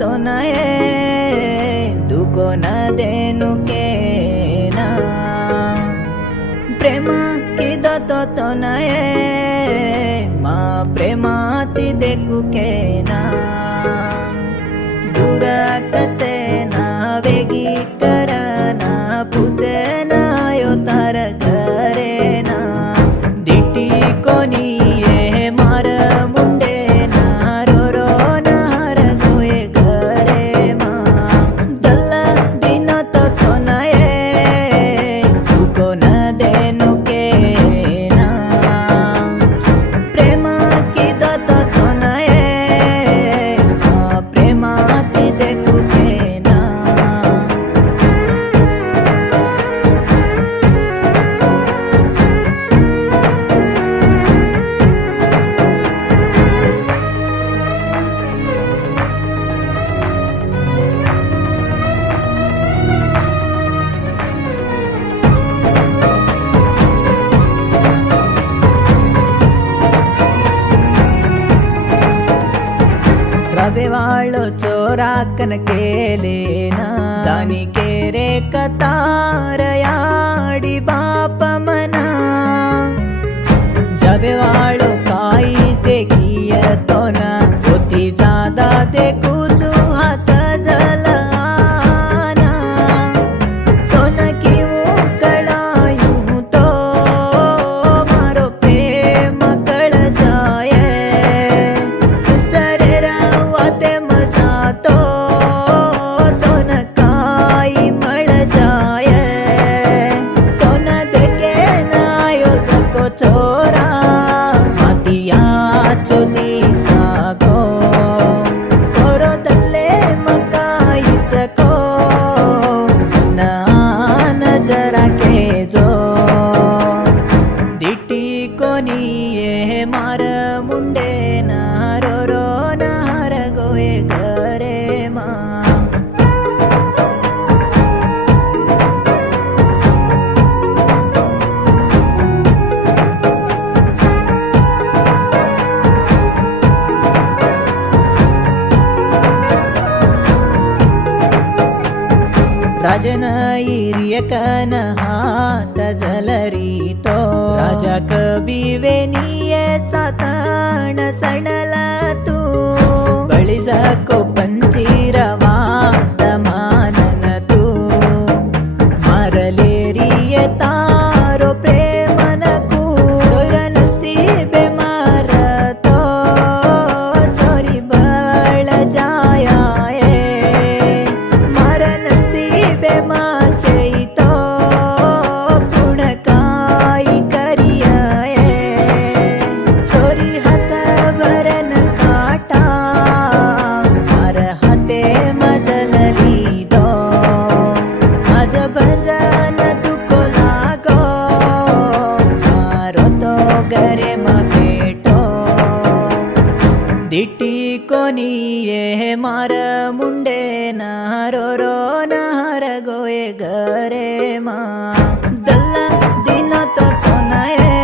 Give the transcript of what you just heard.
तो नये दुको न देनु के ना प्रेमा किदो तो नये मा प्रेमाती देखू के ना दूर कसे ना वेगी करना पूछे ना यो तार घरे ना दिटी कोनी ये मार मुंडे ना रो रो ना रगोए घरे मा दल्ला दिन तो नये तुको न देनु के ना प्रेमा किदो तो नये प्रेमाती देखू के ना రవివాళ్ళు చోరాకన కేలేనా దానికే రే కతారయాడి బాప మనా జబెవాళ్ళు కాయి देखिय तो ना होती ज्यादा देखू जो हाथ जलाना तो न क्यों कळायूं तो मारो प्रेम कळ जाए सरे रावते मजा तो न काई मळ जाए तो न देखे ना यो को चोरा मातियाचो दिसागो कोरोदल्ले मकाईचको ना नजरा के जो दिटी कोनी ये मार मुंडे ना रो रो ना रगोए घरे मा राजन हिरियकन हात जलरी तो राजा कबी वेनिये साताण सडला तू बळिजको पंचीरवा मानन तू मारलेरिये तारो प्रेमन कू नसीबे मारतो चोरी बळ जाया बेमाचैतो पुणकाई करियाए चोरी हात भरन काटा मार हाते मजलली दो मज भजन तुको लागो मारो तो घरे मा भेटो दिटी कोनी ये मार मुंडे ना रो रो ना रगोए घरे मा दल्ला दिन तो नये